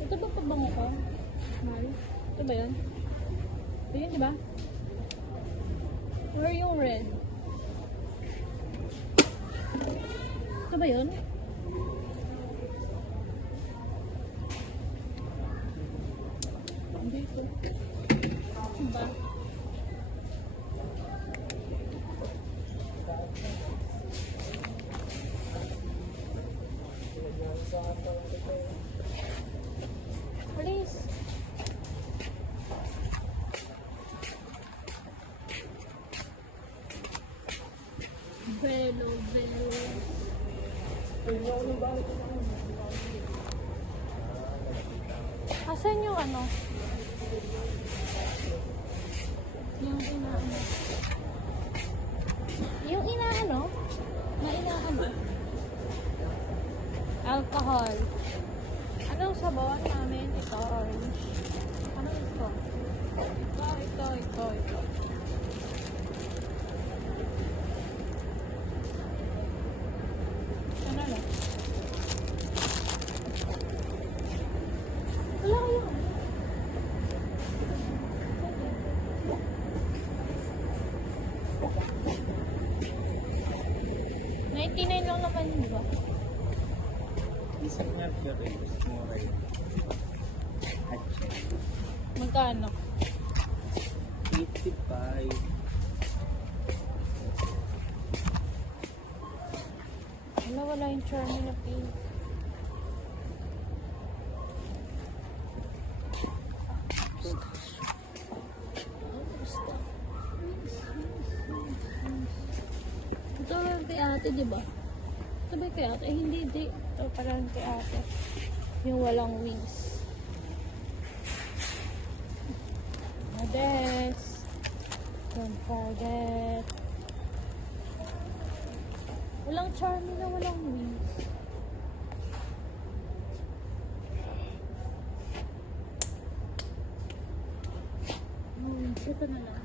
Ito ba pabango ko? Mahal? Ito ba yun? Ito yun, diba? Or yung red? Ito ba yun? Hindi ito. Ito ba? Please. Velo. Asan yung ano? Yung inaano? Yung inaano? Na inaano? Alcohol. Anong sabon namin? Ito, orange. Ano ito? Ito. Ano na? Wala kayo. 99 lang naman yun, diba? Isang nga pure is mura yun. Magkano? 85. Wala yung charming na pink. Ito lang kay ate, diba? Ito ba kay ate? Hindi. Ito parang kay ate. Yung walang wings. Others. Don't forget. Walang charming na walang wings. No wings. Ito na lang.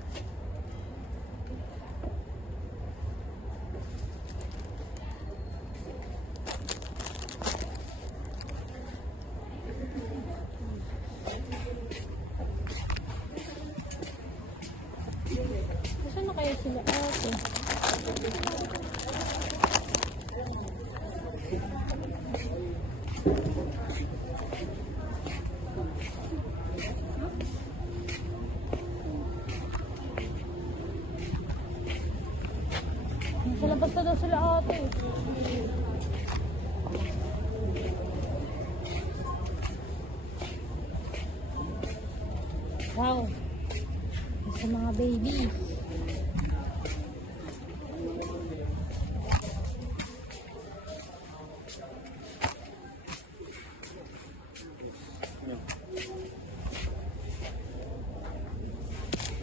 Saan na kaya sila ate? Nasa labas na daw sila ate. Wow. Sa mga baby.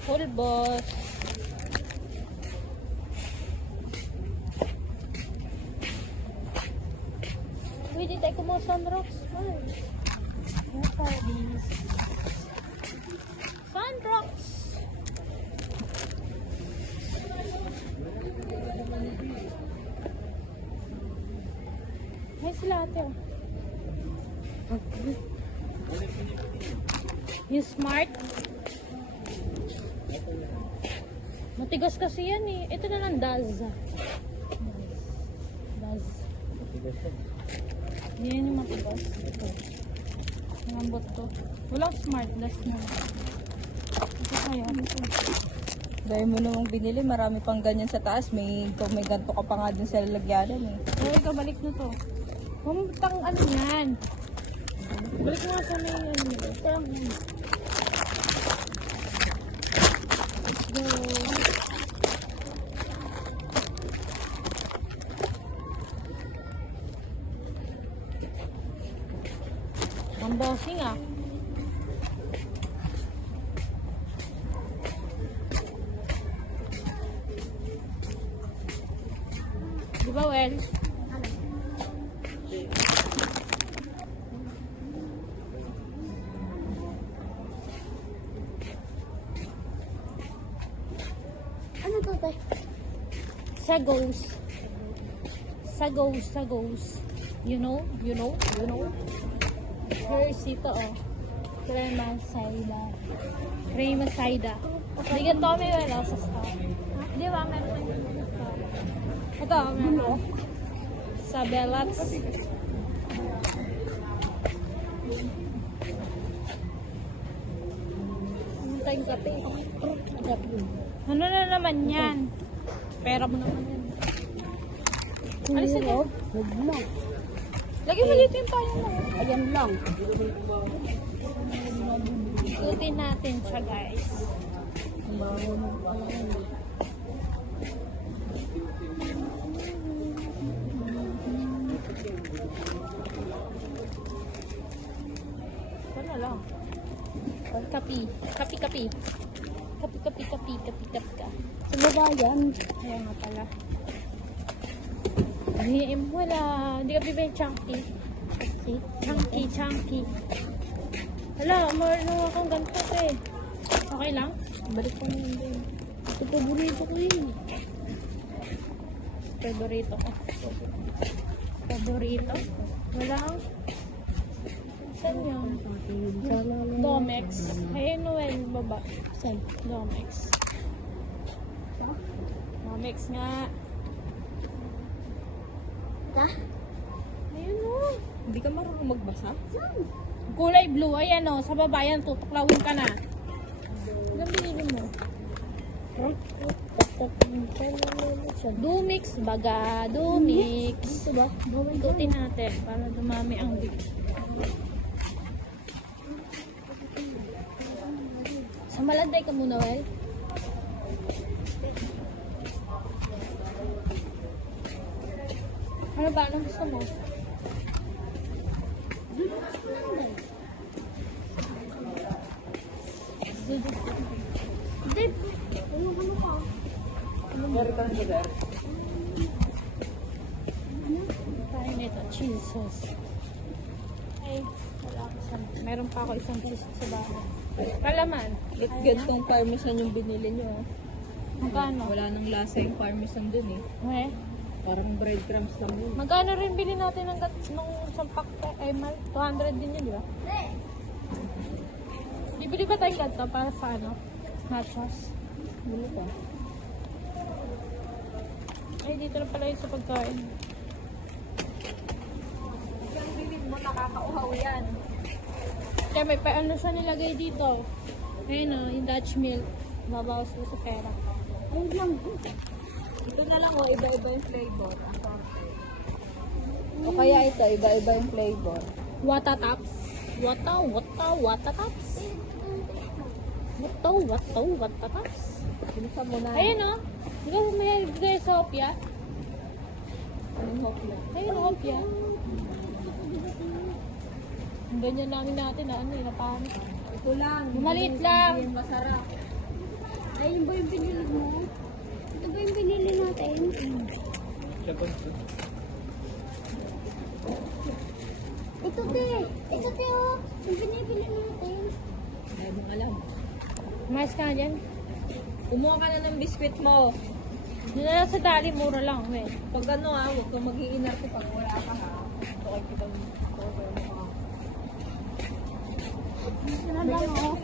Full boss. Pwede tayo kumuha sunrocks. What are these? Sunrocks. May sila ate oh. Okay. Yung smart. Matigas kasi yan eh. Ito na lang Daz. Yan yung matigas. Ito. Nangambot to. Walang smart. Daz na. Ito kaya. Dahil mo namang binili, marami pang ganyan sa taas. May ganto ka pa nga dun sa lalagyanan eh. Uy, kabalik na to. Mamutang ano yan. Balik mo nga sa may ano nito. Let's go. Ang bossing ah. Di ba, Well? Ano to, te? Sagos. Sagos, sagos. You know? Here's ito, oh. Crema Saida. Crema Saida. Hindi ka Tommy Well, oh, sa store. Di ba? Meron sa store. Ito, meron. Sa Belats. Ano tayong kape? Ano na naman yan? Pera mo naman yan. Alis na dyan. Huwag mo. Lagi mo dito yung payo mo. Ayan lang. Ikutin natin siya, guys. Ano lang? Kapi. Kapi. Kapi ka. Sa baba yan. Kaya nga pala. Ay, wala. Hindi ka bibili chunky. Chunky. Hala, more na akong ganito eh. Okay lang? Balik ko na yun din. Ito paborito ko yun. Favorito ko. Favorito? Wala. Saan yun? Domex. Ay, Noel, baba. Saan? Domex. Domex nga. Ta? Ayun o. Hindi ka marunong magbasa? Kulay blue. Ayan o. Sa baba yan. Tutuklawin ka na. Ilang binili mo? Dumix baga. Dumix. Ito ba? Bawal ka. Ikutin natin para dumami ang big. Sa Malanday ka muna, Well. Ano ba? Anong gusto mo? Dip. Ano pa? Meron ka rin sa der. Tayo nito. Cheese sauce. Ay, wala ako sa... Meron pa ako isang cheese sa bahay. Palaman. Ba't gantong parmesan yung binili nyo? ah? Magkano? Wala nang lasa yung parmesan dun eh. Eh? Parang breadcrumbs lang yun. Magkano rin bili natin nung isang pack ay mal? 200 din yun, di ba? Bibili ba tayong ganito para sa ano? Nachos? Bili pa. Ay, dito na pala yun sa pagkain. Yung bilib mo, nakakauhaw yan. Kaya may paano siya nilagay dito. Ayun o, yung Dutch milk. Babawas ko sa pera. Ayun lang. Ito na lang oh, iba-iba yung flavor. O kaya ito, iba-iba yung flavor. Watataps. Watataps. Watataps. Bilisan mo na. Ayun o. Di ba may bigay sa Hopia? Anong hopla? Ayun o, Hopia. Ang ganyan namin natin na ano, napaano. Ito lang. Yung maliit lang. Hindi yan masarap. Ayun ba yung binili mo? Ito ba yung binili natin? Ito, te. Ito, te, oh. Yung binibili natin. Ayaw mong alam. Mais ka na dyan. Kumuha ka na ng biskwit mo. Doon na lang sa dali, mura lang. Eh. Pag ano ah, huwag kang mag-iinarte pag wala ka ha. Okay, kita mo. Ito na lang, oh.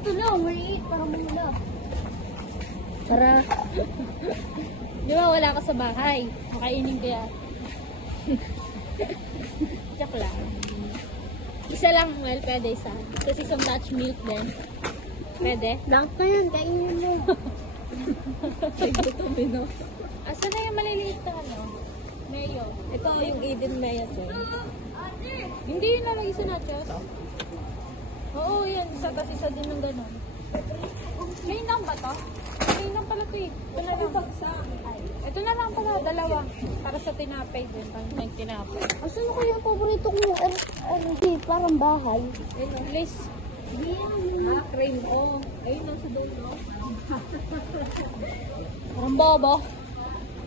Ito lang, maliit. Parang mula. Tara. Di ba wala ka sa bahay? Makainin kaya. Joke lang. Isa lang, well, pwede isa. Kasi some Dutch milk din. Pwede? Bakit na yan? Kainin mo. Asan na yung maliliit na ano? Mayo. Ito yung Eden Maya to. Hindi yun lalagay sa nachos. Oo, yan. Isa kasi isa din ng ganun. Kainang ba to? Kainang pala to eh. Ito na lang. Ito na lang pala, dalawa. Para sa tinapay din. Pang tinapay. Asan mo kaya yung paborito ko? Parang bahay. Ayun, please. Cream. Oh, ayun lang sa dulo. Parang bobo.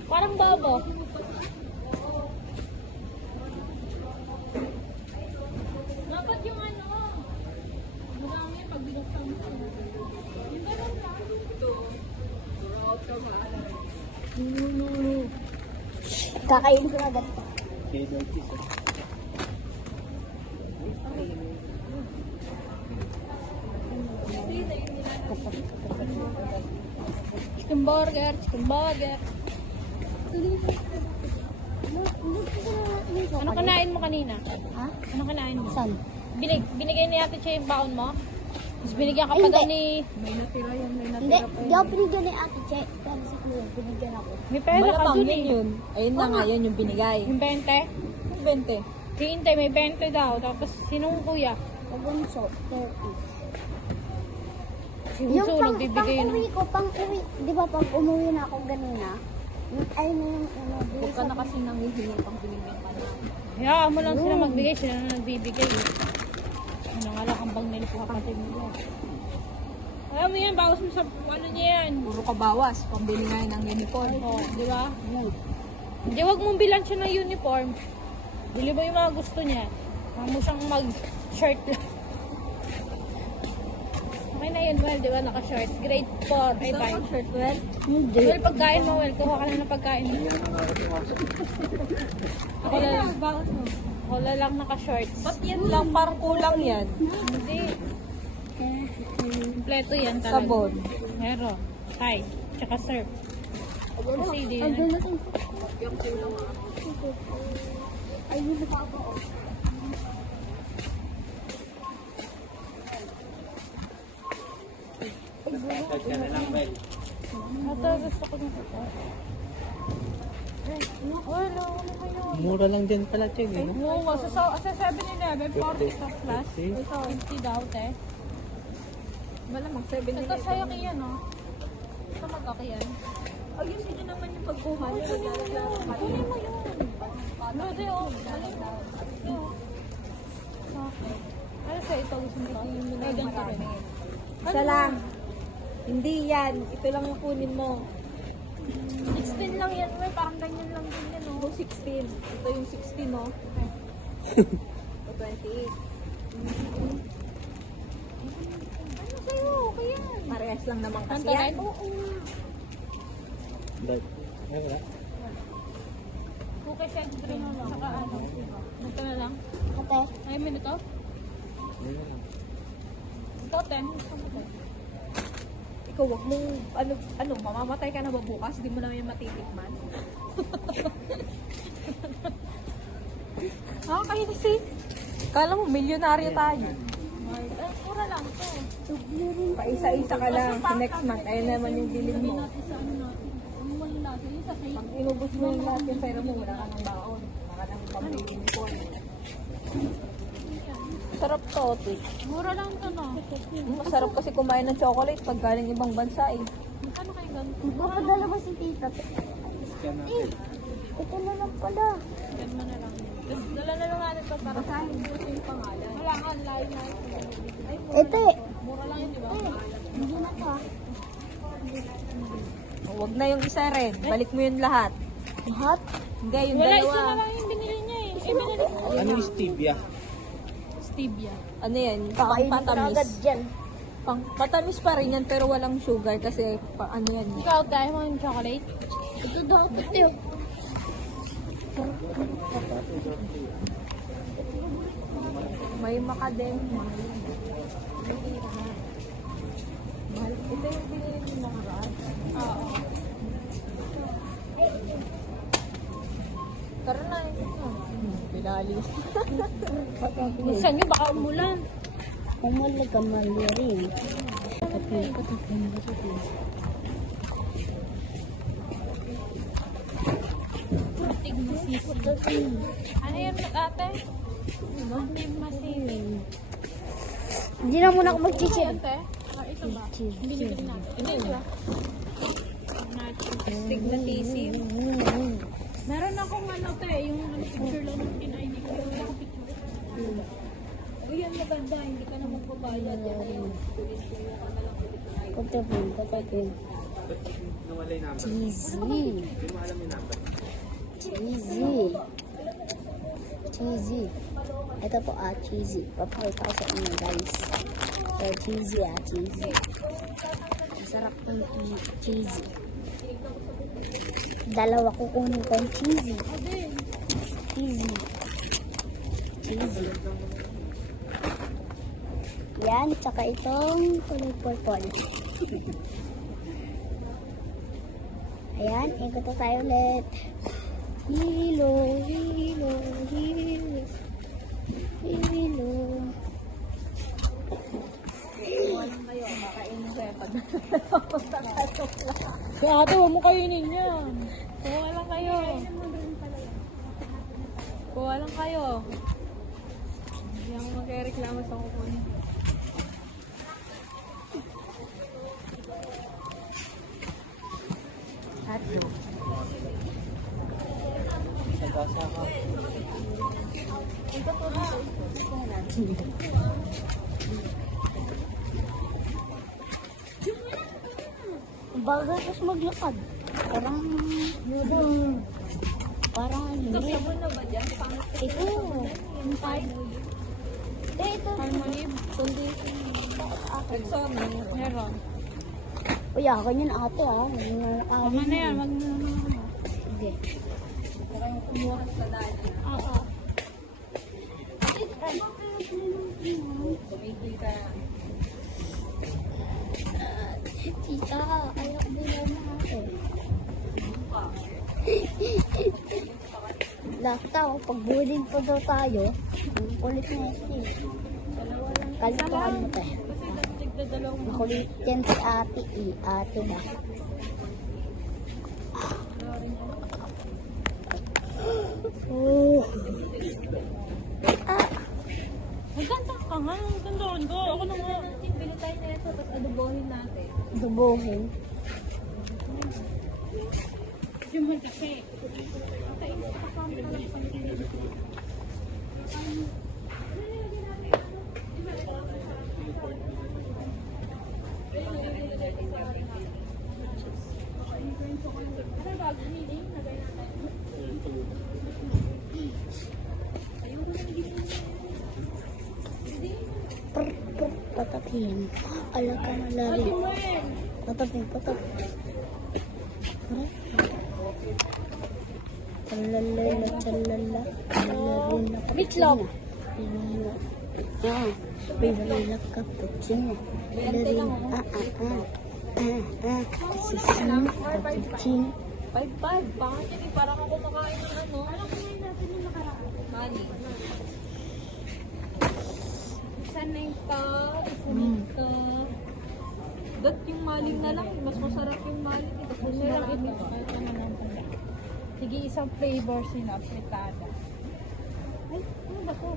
Parang bobo. Dapat yung ano, marami pag binuksan mo. Yung ganun lang. Kakainin ko agad. Okay, don't kiss it. Chicken burger, chicken burger. Ano kanain mo kanina? Ha? Ano kanain mo? Saan? Binigay ni Ate Che yung baon mo? Tapos binigyan ka pa daw ni... May natira yun, may Hindi, natira pa di ako binigyan ni Ate Che. Pero si Kuya, binigyan ako. May pera ka Malamang dun yun eh. yun. Ayun na nga, yun yung binigay. Yung 20? 20. Hihintay, may 20 daw. Tapos sinong kuya? Pabunso, 30. Si Yung Bunso, pang nagbibigay ng... uwi ko, pang uwi, di ba pag umuwi na ako ganina, ay na yung ano, Huwag ka na kasi nangihingi pang binigyan ka na. Hayaan mo lang sila magbigay, sila na nagbibigay eh. Ano nga lang, ambang nila po kapatid nila. Alam mo yan, bawas mo sa ano niya yan. Puro ka bawas, pambili nga ng uniform. Oo, di ba? Hindi, wag mong bilan siya ng uniform. Bili mo yung mga gusto niya. Huwag mo siyang mag-shirt lang. Okay na yun, well, di ba? Naka-short. Grade 4, ay 5. Shirt well? Hindi. Well, pagkain mo, well, kuha ka lang ng pagkain mo. Ako na lang, ako na lang naka-shorts. Ba't yan lang? Parang kulang yan. Hindi. Kompleto yan talaga. Sabon. Meron. Tide. Tsaka surf. Kasi di Ay, na. doon natin. Ay, hindi pa ako. Nag-start ka na lang, Bel. Ito, gusto ko nito. Wala, ano ba yun? Mura lang din pala, Cheng, eh, no? Oo, sa 7-Eleven, 40 sa plus. 50. Ito, 50 daw, te. Malamang Ito sa'yo kiyan, no? Ito mag-akiyan. Ayun, sino naman yung pagkuha niya? Kunin mo yun. Ano, di, oh. Okay. Ano sa ito? Gusto mo ito? Ay, ganito rin. Isa lang. Hindi yan. Ito lang yung kunin mo. 16 lang yan, may parang ganyan lang din yan, Ito oh. 16. Ito yung 16, no? Ito 28. Ano sa'yo? Okay yan. Parehas lang naman kasi Kanta yan. rin? Oo. Bel. Ay, wala. Okay, send rin mo lang. Saka ano? Ito na lang. Ate, Ay, minuto? Ayun na lang. Ito, 10. Gusto mo 10. Ikaw, wag mong, ano, mamamatay ka na ba bukas? Hindi mo na yan matitikman. Kaya kasi, kala mo, milyonaryo tayo. Ay, pura lang ito. Paisa-isa ka lang. Sa next month, ayun naman yung bilin mo. Natin sa ano natin. Ano mo lang natin? Yung sa cake. Pag inubos mo yung lahat yung pera mo, wala ka ng baon. Wala ka ng pambili mo. Sarap to, Otik. Mura lang ito, no? Masarap kasi kumain ng chocolate pag galing ibang bansa eh. Magkano kayo ganito? magpapadala ba si tita? Scan natin. Ito na lang pala. Yan mo na lang. Tapos dala na lang natin ito para sa akin yung pangalan. Wala nga, layo na. Ay, Ito eh. mura lang yun, di ba? Hindi na to. Huwag na yung isa rin. Balik mo yun lahat. Lahat? Hindi, yung Wala, dalawa. isa na lang yung binili niya eh. Eh, binili ko. Ano yung stevia? Stevia. Ano yan? Pang Kakainin ko na agad patamis. dyan. Pang patamis pa rin yan pero walang sugar kasi ano yan. Ikaw, kaya mo yung chocolate? Ito daw, ito. May makadem. Mahal. Ito yung binili ni mga rat. Oo. Tara na. Ito. ilalim. Minsan nyo, baka umulan. Umulag ka mali rin. Ano yan, ate? Tigmasili. Hindi na muna ako mag-chichir. Ate? Ah, ito ba? Binibili na. Ito ba? Stigmatism. Meron akong ano, te, yung picture lang ng kinain ko. Wala akong picture. Uy, yan maganda. Hindi ka na magbabayad. Patapin. Nawalay namin. Cheesy. Hindi mo alam yung number. Cheesy. Ito po cheesy. Papakita ko sa inyo guys. So cheesy cheesy. Masarap po yung cheesy. Dalawa kukunin ko yung cheesy. Cheesy. Yan, tsaka itong kulay purple. Ayan, ikot na tayo ulit. Hilo. Kayo, makainin ko yan pag Si ate, huwag mo kainin yan. Kuha lang kayo. Kuha lang kayo. Hindi ako magreklamo sa kukunin. Tatlo. Sa basa ka. Bagal kasi maglakad. Parang hindi. sabon na ba dyan? Ito. Yung card. Ito. Palmolive. Rexona. Meron. Uy, akin yun ate Tama na yan. Sige. Parang kumuha ka sa dali. Oo. Tumigil ka. Tita, ayak din na ate. Lata, pag-bullying pa daw tayo, ang kulit na ito eh. Kalituhan mo tayo. Kasi tigdadalawang Makulit yan si ate eh. Ate ba? Oh. Maganda ka nga. Maganda rin ko. Ako na nga. Pili tayo na ito, tapos adobohin natin. Dubuhin. Yung kasi. Patapin. Ala ka malari. Patapin. Talalala, talala. Talalala. Meatloaf. Talalala cappuccino. Talalala. Sisino. Cappuccino. 5-5. Bakit yun? Parang ako kumakain ng ano. Money. Isa na ito. Dot yung maling na lang. Mas masarap yung maling. Tapos Gusto lang ito. Sige, isang flavor sila. Fritada. Ay, ano ba ito?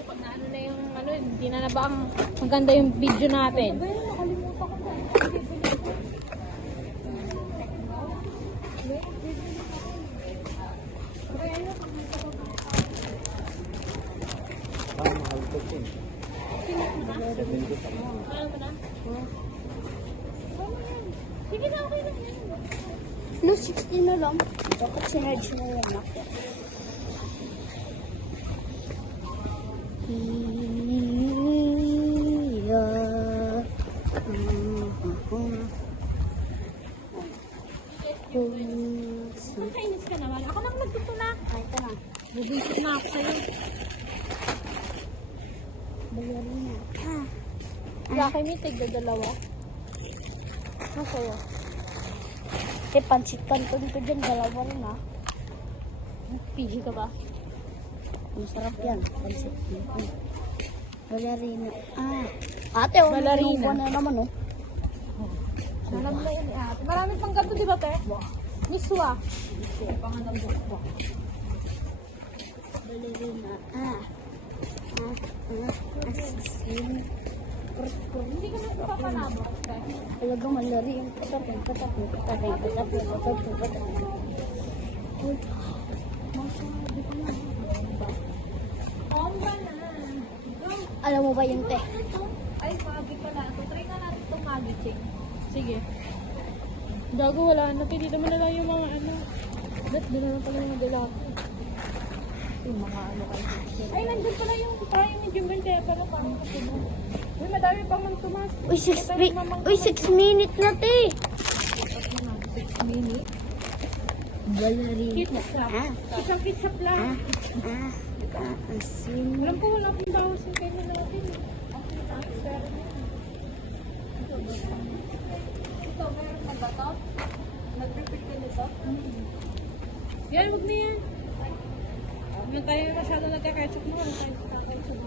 Pag naano na yung ano, hindi na ba ang maganda yung video natin. Parang mahal ko ito eh. 70 pa. Ano mo na? Sige na, okay na. No, 60 na lang. Bakit sinarge na yan ako? Kainis ka naman. Ako nang nagtuto na. Ay, ito na. Bubisit na ako sa'yo. Ballerina. Laki may tigda dalawa. Ano sa'yo? Pansit canton ko dyan. Dalawa rin ah. Pigi ka ba? Masarap yan. Pansit canton. Ballerina. Ate, Ballerina. Ballerina na naman oh. Alam mo yan ate. Marami pang ganito, di ba, te? Niswa. Ballerina. Asin. Hindi ka na papanabo, te. Talaga malari yung patapin. Bomba na. Alam mo ba yung te? Ay, sabi ko na. So, try na natin itong magic chain. Sige. Gago, wala na. Dito mo na lang yung mga ano. Ba't doon na lang pala yung dalawa. Yung mga ano kayo. Ay, nandun pala yung tayo ni Jumben kaya parang kasubo. Uy, madami pang mang tumas. Uy, 6 minutes na te. 6 minutes. Ballerina. Ketchup. Isang ketchup lang. Asin. Alam ko wala pang bawas yung kanya natin. Ito, meron pa ba ito? Nag-repeat ka nito? Yan, huwag na yan. Huwag tayo masyado nagka-ketchup mo. Huwag tayo nagka-ketchup.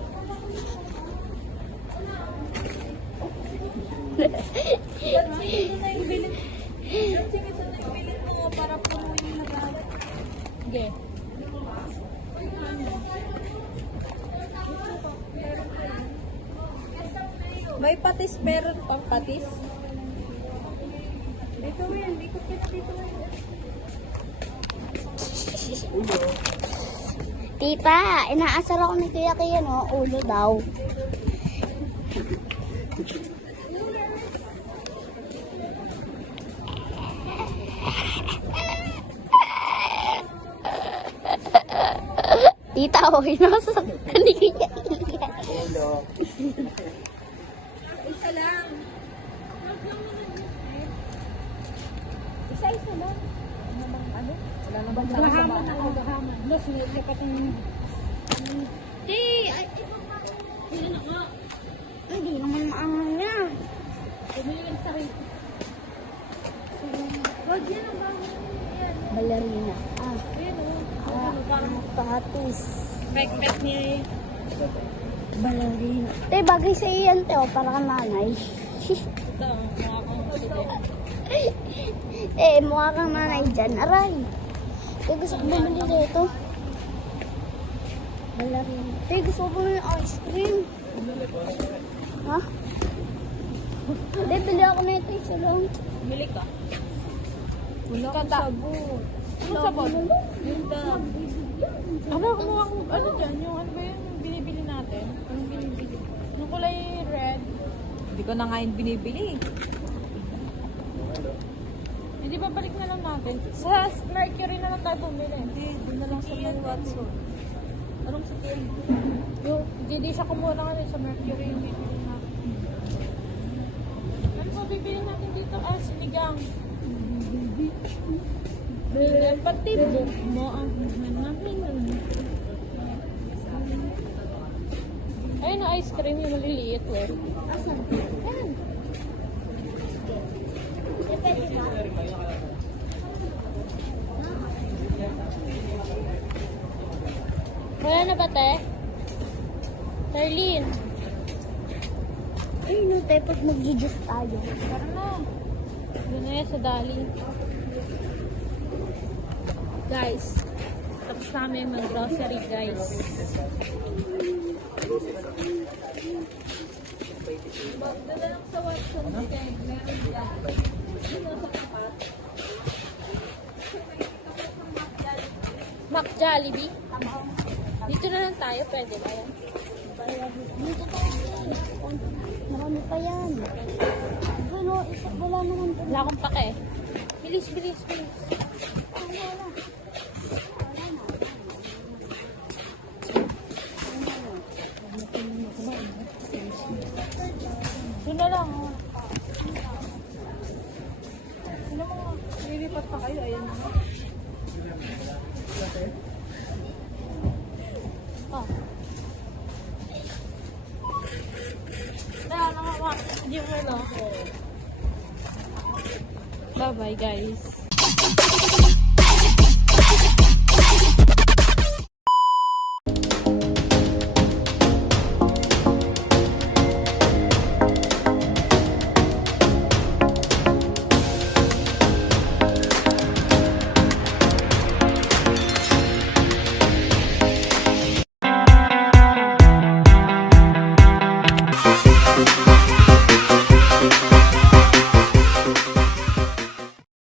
Yan, sige na yung bilin. Yan, sige na yung bilin mo para punuin yung nagalit. Okay. May patis, meron pang patis. Dito mo yan, dito kita dito mo yan. Tita, inaasar ako ni Kuya Kaya no, ulo daw. Tita, inasar ka ni Kuya Kaya. Isa lang. Isa-isa lang. Ano namang ano? Wala namang Gahaman ako, gahaman. Los, may dapat yung... Ay, yan ako. Hindi naman maangang niya. Bumili ka sa rin. Wag yan ang bago. Yan. Ballerina. Ayan o. Parang Patis. pek-pek niya eh. Ballerina. Te, bagay sa iyan, te. O, para kang nanay. Ito, mga akong sige. Mukha kang nanay dyan. Aray. Te, gusto ko bumili dito. Ballerina. Te, gusto ko bumili ice cream. Ha? Te, bili ako na ito. Isa lang. Bumili ka. Wala kang sabon. Ano sabon? Yung dam. Ano, kumuha ko, ano dyan, yung ano ba yung binibili natin? Anong binibili? Yung kulay red. Hindi ko na nga yung binibili. Hindi ba balik na lang natin? Sa Mercury na lang tayo bumili. Hindi, doon na lang sa may Watson. Anong sa tiyan? Yung, hindi siya kumuha na nga sa Mercury yung bibili natin. Ano ba bibili natin dito? Sinigang. Pati book mo ang namin. Ayun na ice cream yung maliliit. Well. Ayan. Wala na ba, te? Darlene. Ay, no, te, pag mag-juice tayo. Tara na. Doon na yan sa Dali. Guys, tapos namin mag-grocery, guys. Dala lang sa Watson. Meron dyan. Dito sa kapat. Mac Jollibee. Dito na lang tayo, pwede ba yan? Dito tayo. Marami pa yan. Wala, wala naman pa. Wala akong pake. Bilis, bilis, bilis. Doon na lang. Ano mo? Dito Lipat pa kayo, ayan na. Oh. Kaya nakawa. Hindi mo na. Bye-bye guys.